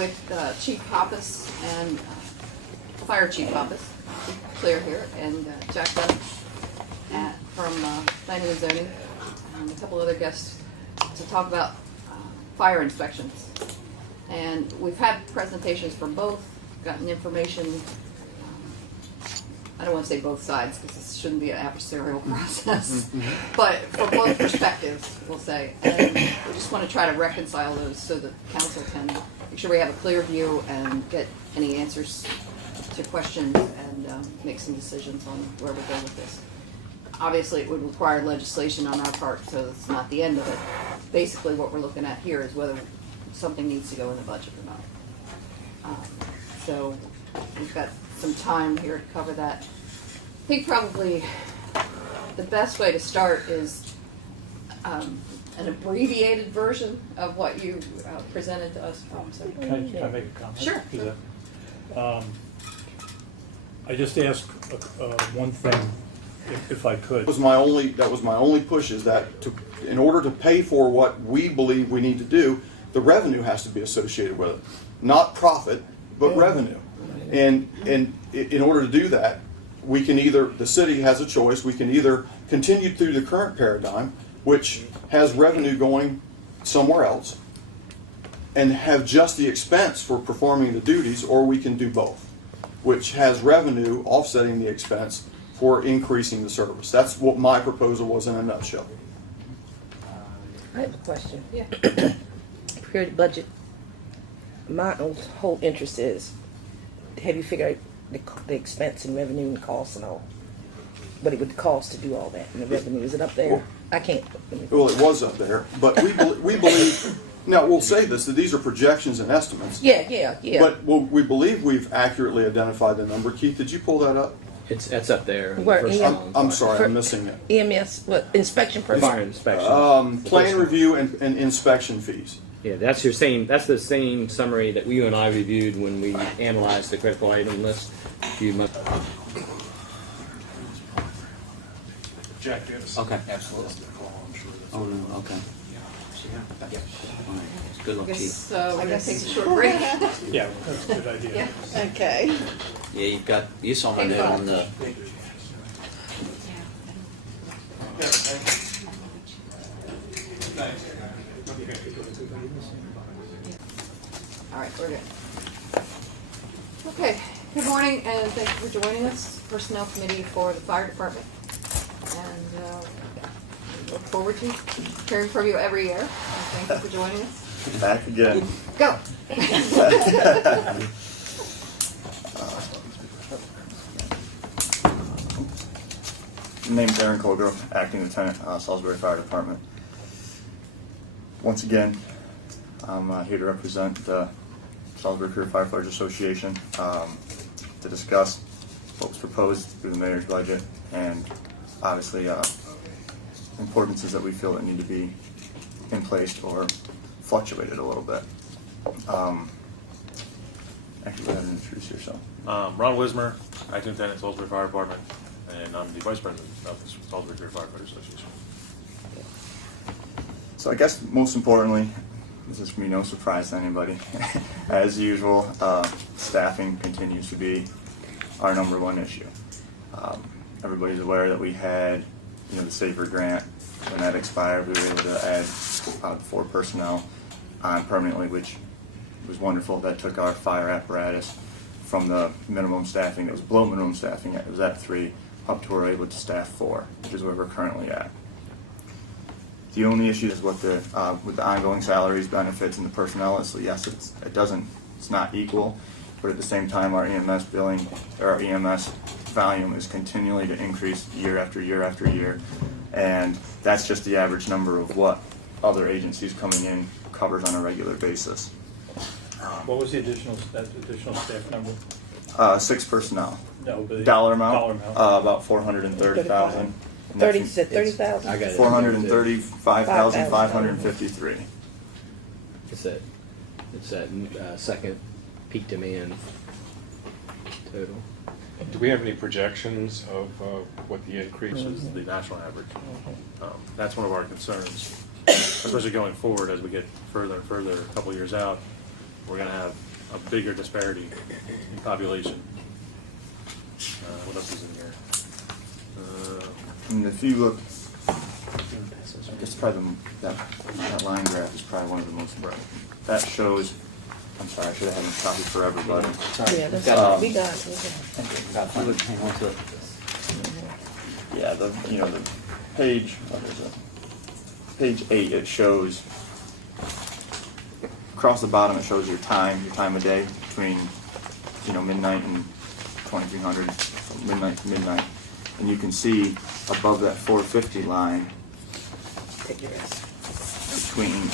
with Chief Hoppus and Fire Chief Hoppus, clear here, and Jack Dunn from Planning and Zoning, and a couple other guests to talk about fire inspections. And we've had presentations from both, gotten information. I don't want to say both sides because this shouldn't be an adversarial process, but from both perspectives, we'll say. And we just want to try to reconcile those so that council can make sure we have a clear view and get any answers to questions and make some decisions on where we're going with this. Obviously, it would require legislation on our part, so it's not the end of it. Basically, what we're looking at here is whether something needs to go in the budget or not. So we've got some time here to cover that. I think probably the best way to start is an abbreviated version of what you presented to us. Oh, I'm sorry. Can I make a comment? Sure. I just asked one thing, if I could. That was my only push, is that in order to pay for what we believe we need to do, the revenue has to be associated with it. Not profit, but revenue. And in order to do that, we can either, the city has a choice, we can either continue through the current paradigm, which has revenue going somewhere else, and have just the expense for performing the duties, or we can do both, which has revenue offsetting the expense for increasing the service. That's what my proposal was in a nutshell. I have a question. Yeah. Period budget. My whole interest is, have you figured out the expense and revenue and costs and all? What it would cost to do all that, and the revenue, is it up there? Well, I can't. Well, it was up there, but we believe, now we'll say this, that these are projections and estimates. Yeah. But we believe we've accurately identified the number. Keith, did you pull that up? It's up there. Where I'm sorry, I'm missing it. EMS, what, inspection person? Fire inspection. Plan review and inspection fees. Yeah, that's the same summary that you and I reviewed when we analyzed the critical item list a few months. Jack, do you have a Okay, absolutely. Oh, no, okay. Yeah. All right. Good luck, I Chief. guess we're going to take a short break. Yeah, that's a good idea. Yeah. Okay. Yeah, you saw my note on the. All right, we're good. Okay, good morning, and thank you for joining us, Personnel Committee for the Fire Department. And we look forward to hearing from you every year. And thank you for joining us. Back again. Go. Name's Aaron Colgrove, Acting Lieutenant, Salisbury Fire Department. Once again, I'm here to represent the Salisbury Career Firefighters Association to discuss what was proposed through the mayor's budget, and obviously importances that we feel that need to be in place or fluctuated a little bit. Actually, go ahead and introduce yourself. Ron Wismer, Acting Lieutenant, Salisbury Fire Department, and I'm the Vice President of the Salisbury Career Firefighters Association. So I guess most importantly, this is for me no surprise to anybody. As usual, staffing continues to be our #1 issue. Everybody's aware that we had, the SAFER grant. When that expired, we were able to add 4 personnel on permanently, which was wonderful. That took our fire apparatus from the minimum staffing that was below minimum staffing. It was at 3 up to where we're able to staff 4, which is where we're currently at. The only issue is with the ongoing salaries, benefits, and the personnel. So yes, it's not equal, but at the same time, our EMS billing or our EMS volume is continually to increase year after year after year, and that's just the average number of what other agencies coming in covers on a regular basis. What was the additional staff number? 6 personnel. No, but the Dollar amount? Dollar amount. About $430,000. 30,000? I got it. 435,553. It's that second peak demand total. Do we have any projections of what the increase is, the national average? That's one of our concerns, especially going forward as we get further and further, a couple years out. We're going to have bigger disparity in population. What else is in here? And if you look, it's probably that line graph is probably one of the most. Right. That shows. I'm sorry, I should have had a copy for everybody. Yeah, that's Got we got it. If you look, hang on to it. Yeah, the page, what is it? Page 8, it shows, across the bottom it shows your time of day between, midnight and 2300, from midnight to midnight. And you can see above that 450 line, Take your rest. between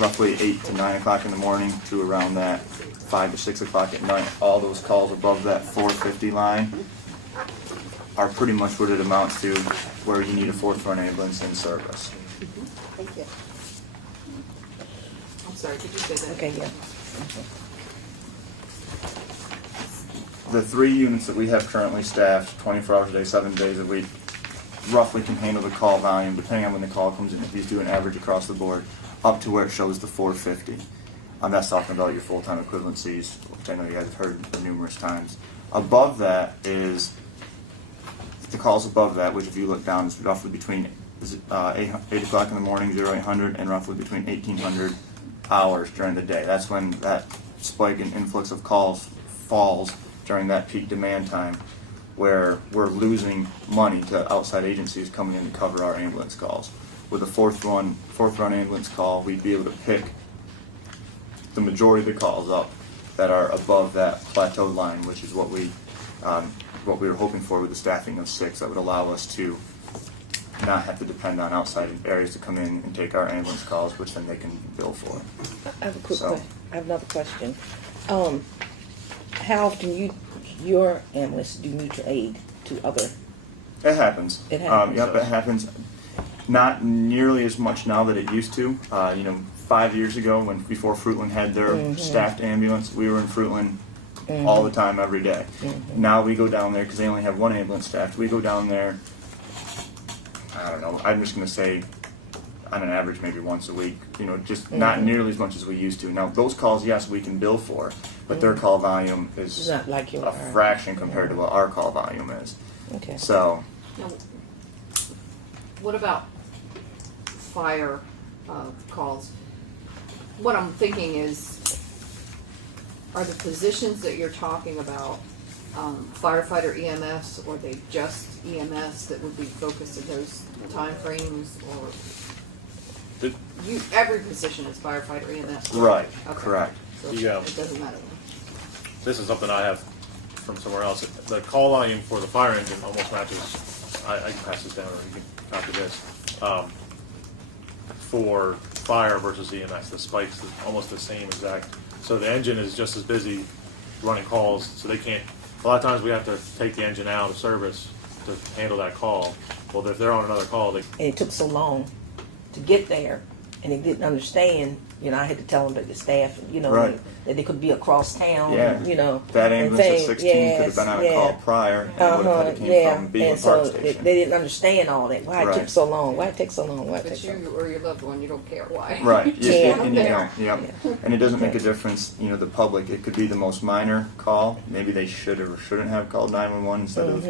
roughly 8 to 9 o'clock in the morning to around that 5 to 6 o'clock at night, all those calls above that 450 line are pretty much what it amounts to where you need a fourth run ambulance in service. Thank you. I'm sorry, could you say that? Okay, yeah. The 3 units that we have currently staffed 24 hours a day, 7 days a week, roughly can handle the call volume, depending on when the call comes in, if you do an average across the board, up to where it shows the 450. That's talking about your full-time equivalencies, which I know you guys have heard numerous times. Above that is the calls above that, which if you look down is roughly between 8 o'clock in the morning, 0800, and roughly between 1800 hours during the day. That's when that spike and influx of calls falls during that peak demand time, where we're losing money to outside agencies coming in to cover our ambulance calls. With a fourth run ambulance call, we'd be able to pick the majority of the calls up that are above that plateau line, which is what we were hoping for with the staffing of 6. That would allow us to not have to depend on outside areas to come in and take our ambulance calls, which then they can bill for. I have a quick So- question. I have another question. How often your ambulance do mutual aid to other? It happens. It happens. Yep, it happens. Not nearly as much now that it used to. 5 years ago, before Fruitland had their staffed ambulance, we were in Fruitland all the time, every day. Now we go down there because they only have one ambulance staffed. We go down there. I don't know. I'm just going to say, on an average, maybe once a week. Just not nearly as much as we used to. Now those calls, yes, we can bill for, but their call volume It's is not like a fraction compared to what our call volume is. Okay. So. Now, what about fire calls? What I'm thinking is, are the positions that you're talking about firefighter EMS, or are they just EMS that would be focused in those time frames, or every position is firefighter EMS? Right, Okay. correct. So Yeah. it doesn't matter. This is something I have from somewhere else. The call volume for the fire engine almost matches. I can pass this down, or you can copy this. For fire versus EMS, the spike's almost the same exact. So the engine is just as busy running calls, so they can't. A lot of times we have to take the engine out of service to handle that call. Well, if they're on another call, they. And it took so long to get there, and they didn't understand. I had to tell them that the staff, Right. that they could be across town. Yeah. That and ambulance at things. 16 could have been on a call prior and would have had to came from being a And park so station. they didn't understand all that. Why it took Right. so long? Why it take so long? Why it take But so long? you or your loved one, you don't care why. Right. Yeah. And you There. don't. Yep. And it doesn't make a difference. The public. It could be the most minor call. Maybe they should or shouldn't have called 911 instead of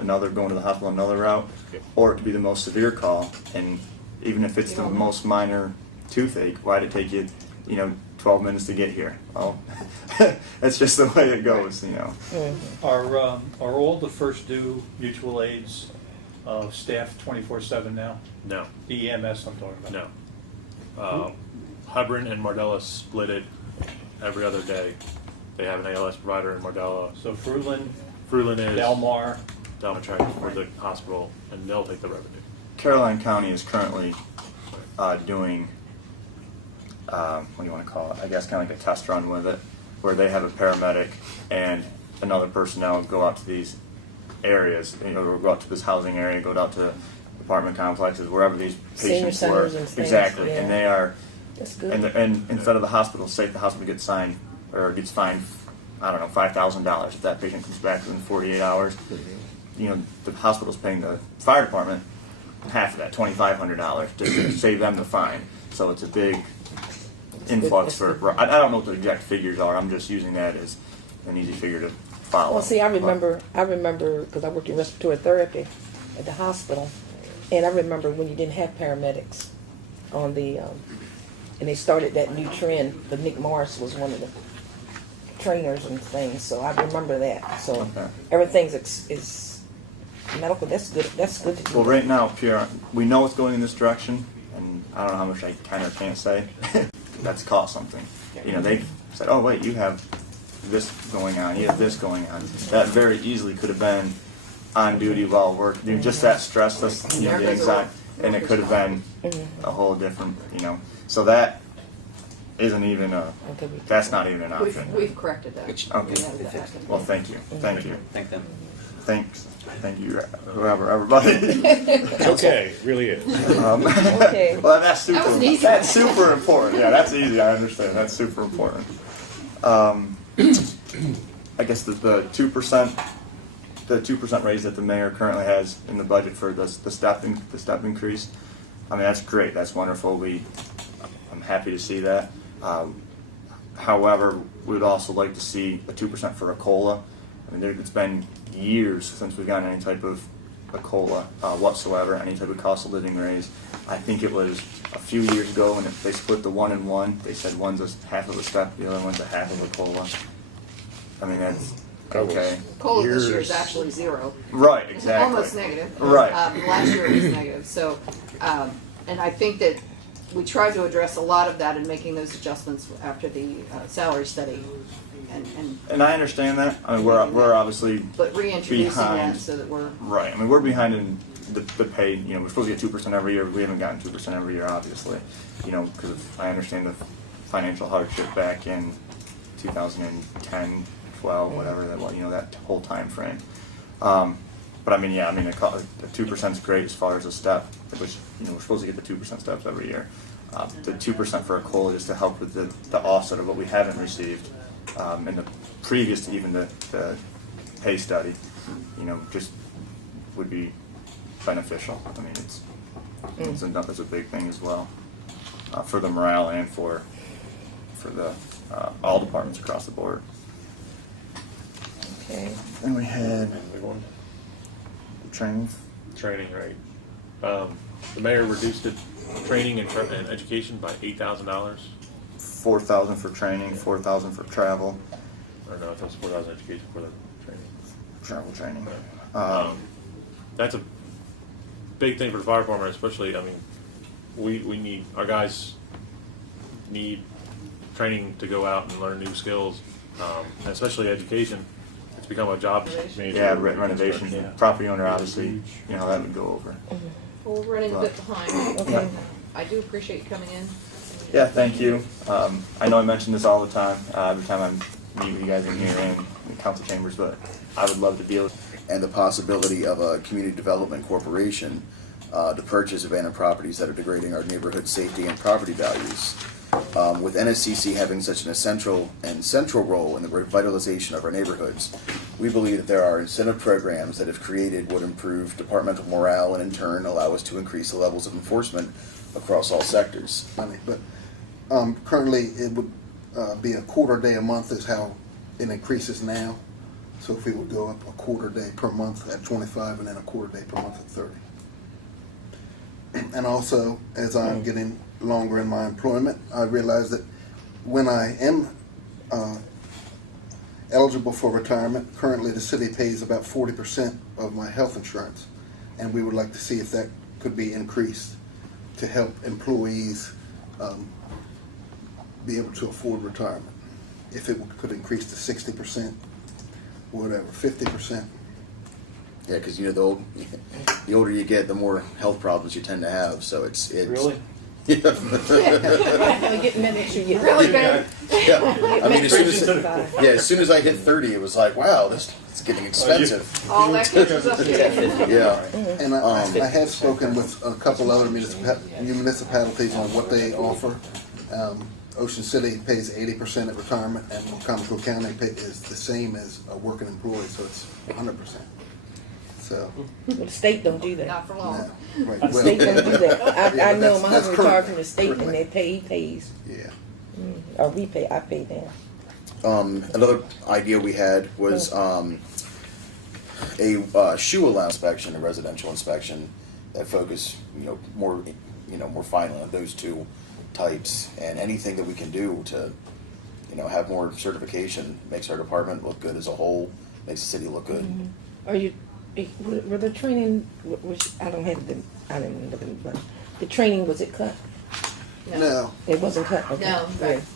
another going to the hospital another route, or it could be the most severe call. And even if it's the most minor toothache, why did it take you 12 minutes to get here? Well, that's just the way it goes, Are all the first due mutual aids staffed 24/7 now? No. The EMS I'm talking about. No. Hubrin and Mardella split it every other day. They have an ALS provider in Mardella. So Fruitland, Fruitland is Delmar. contract for the hospital, and they'll take the revenue. Caroline County is currently doing, what do you want to call it? I guess kind of like a test run with it, where they have a paramedic and another personnel go out to these areas, or go out to this housing area, go out to apartment complexes, wherever these Senior patients were. centers and things, Exactly, yeah. and they are, That's good. and instead of the hospital, say the hospital gets fined, I don't know, $5,000 if that patient comes back within 48 hours. The hospital's paying the fire department half of that, $2,500, to save them the fine. So it's a big influx That's for. I don't know what the exact figures are. I'm just using that as an easy figure to follow. Well, see, I But- remember because I worked in respiratory therapy at the hospital, and I remember when you didn't have paramedics on the, and they started that new trend. But Nick Morris was one of the trainers and things, so I remember that. So Okay. everything's is medical. That's good. That's good to do. Well, right now, Pierre, we know it's going in this direction, and I don't know how much I can or can't say. That's cost something. You know, they've said, "Oh, wait, you have this going on. You have this going on." That very easily could have been on duty while working. Just that stress, that's the exact, and it could have been a whole different. So that isn't even a. Okay. That's not even an option. We've corrected that. Okay. We have that. Well, thank you. Thank you. Thank them. Thanks. Thank you, whoever, everybody. It's okay, it really is. Okay. Well, that's super. That was an easy That's super important. Yeah, that's easy. I understand. That's super important. I guess the 2% raise that the mayor currently has in the budget for the step increase. I mean, that's great. That's wonderful. I'm happy to see that. However, we would also like to see a 2% for a COLA. I mean, it's been years since we've gotten any type of a COLA whatsoever, any type of cost of living raise. I think it was a few years ago when they split the 1 and 1. They said one's a half of a step, the other one's a half of a COLA. I mean, that's okay. COLA this year is actually zero. Right, exactly. Almost negative. Right. Last year it was negative. So, and I think that we tried to address a lot of that in making those adjustments after the salary study, And I understand that. I mean, we're obviously but reintroducing behind. that so that we're Right. I mean, we're behind in the pay. You know, we're supposed to get 2% every year. We haven't gotten 2% every year, obviously. You know, because I understand the financial hardship back in 2010, 12, whatever that was. You know, that whole time frame. But I mean, yeah. I mean, the 2% is great as far as a step, which we're supposed to get the 2% steps every year. The 2% for a COLA just to help with the offset of what we haven't received. And the previous to even the pay study, just would be beneficial. I mean, it's a big thing as well for the morale and for the all departments across the board. Okay. Then we had Big one. training. Training, right? The mayor reduced it, training and education by $8,000. 4,000 for training, 4,000 for travel, Or no, it was 4,000 education for the training. travel training. That's a big thing for the fire department, especially. I mean, we need our guys need training to go out and learn new skills, and especially education. It's become a job major. Yeah, renovation. Yeah. Property owner, obviously, that would go over. well, we're running a bit behind. Okay. I do appreciate you coming in. Yeah, thank you. I know I mention this all the time, every time I meet with you guys in here and in the council chambers, but I would love to deal and the possibility of a community development corporation to purchase abandoned properties that are degrading our neighborhood safety and property values. With NSCC having such an essential and central role in the revitalization of our neighborhoods, we believe that there are incentive programs that, if created, would improve departmental morale and in turn allow us to increase the levels of enforcement across all sectors. But currently it would be a quarter day a month is how it increases now. So if we would go up a quarter day per month at 25 and then a quarter day per month at 30. And also, as I'm getting longer in my employment, I realize that when I am eligible for retirement, currently the city pays about 40% of my health insurance, and we would like to see if that could be increased to help employees be able to afford retirement. If it could increase to 60%, whatever, 50%. Yeah, because the older you get, the more health problems you tend to have. So it's Really? Yeah. Getting that issue yet. Really good. Yeah. I mean, as soon as I hit 30, it was like, wow, it's getting expensive. All that catches up to you. Yeah. And I have spoken with a couple other municipalities on what they offer. Ocean City pays 80% at retirement, and Comico County is the same as a working employee, so it's 100%. So, Well, the state don't do that. Not for long. right. The state don't do that. I know my that's husband current. retired from the state and he pays. Yeah. Or we pay, I pay them. Another idea we had was a shoe allowance inspection, a residential inspection that focus, more finely on those two types, and anything that we can do to, have more certification makes our department look good as a whole, makes the city look good. Are you, were the training, which I don't have the, I didn't look at it, but the training, was it cut? No. It wasn't cut? Okay. No, in fact,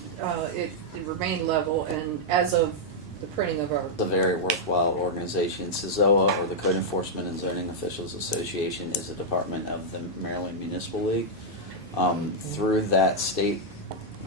it remained level, and as of the printing of our, It's a very worthwhile organization. CZOA, or the Code Enforcement and Zoning Officials Association, is a department of the Maryland Municipal League. Through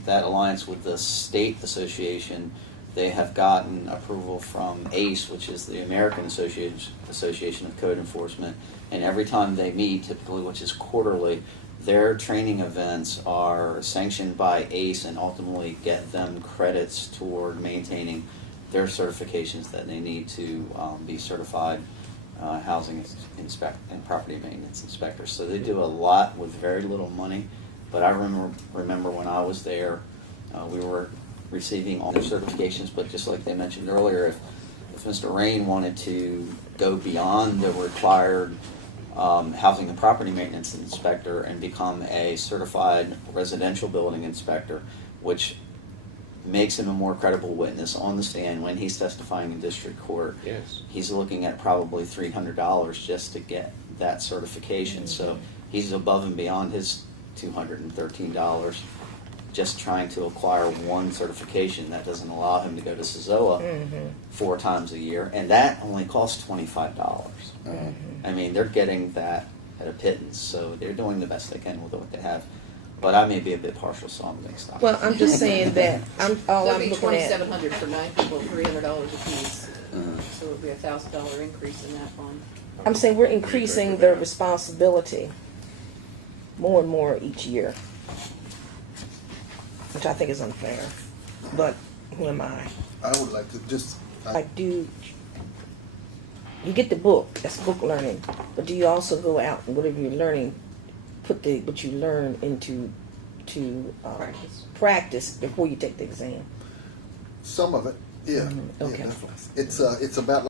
that alliance with the state association, they have gotten approval from ACE, which is the American Association of Code Enforcement, and every time they meet, typically, which is quarterly, their training events are sanctioned by ACE and ultimately get them credits toward maintaining their certifications that they need to be certified housing and property maintenance inspectors. So they do a lot with very little money. But I remember when I was there, we were receiving all their certifications. But just like they mentioned earlier, if Mr. Rain wanted to go beyond the required housing and property maintenance inspector and become a certified residential building inspector, which makes him a more credible witness on the stand when he's testifying in district court. Yes. He's looking at probably $300 just to get that certification. So he's above and beyond his $213 just trying to acquire one certification. That doesn't allow him to go to CZOA 4 times a year, and that only costs $25. I mean, they're getting that at a pittance, so they're doing the best they can with what they have. But I may be a bit partial, so I'm going to stop. Well, I'm just saying that all that'd I'm be looking at. $2,700 for 9 people, $300 apiece. So it would be a $1,000 increase in that fund. I'm saying we're increasing their responsibility more and more each year, which I think is unfair. But who am I? I would like to just, Like, you get the book, that's book learning, but do you also go out and whatever you're learning, put what you learn into practice before you take the exam? some of it, yeah. Okay. Yeah, definitely. It's about